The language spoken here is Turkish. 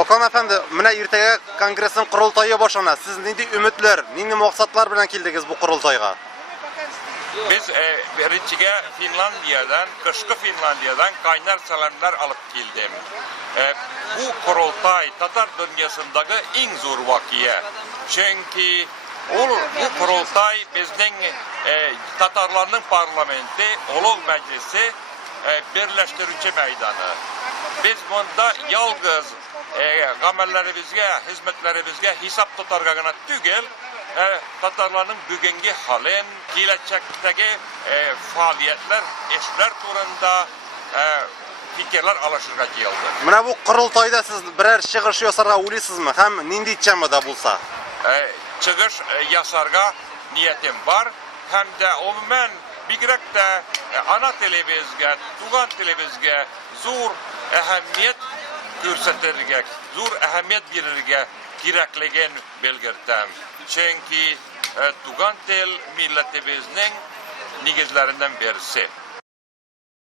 Okan efendi, mine irtege kongresin kurultayı boşana. Siz nindi ümitler, nindi maksatlar bilen kildiniz bu kurultayga? Biz birinchiga Finlandiya'dan, kışkı Finlandiya'dan kaynar salamlar alıp geldim. Bu kurultay Tatar dünyasındaki en zor vakiye. Çünkü bu kurultay bizning Tatarlarning parlamenti, ulug' meclisi birleştirici meydanı. Biz bunda yalgız amellerimizge, hizmetlerimizge hesap tutarga gana tügel, Tatarlarning bugungi halin, kelajakdagi faaliyetler, işler turunda fikirler alışırga geldi. Mine bu kurultayda siz birer çıkış yasarga uliysizmi? Hem nindi içemede bulsa? Çıkış yasarga niyetim var. Hem de umumen bigrek de ana tilimizge, tugan tilimizge zor ehemmiyet görsetirge, zor ehemmiyet verirge gerekligin belgirtem. Çünkü tugan til milletimizin nigizlerinden birisi.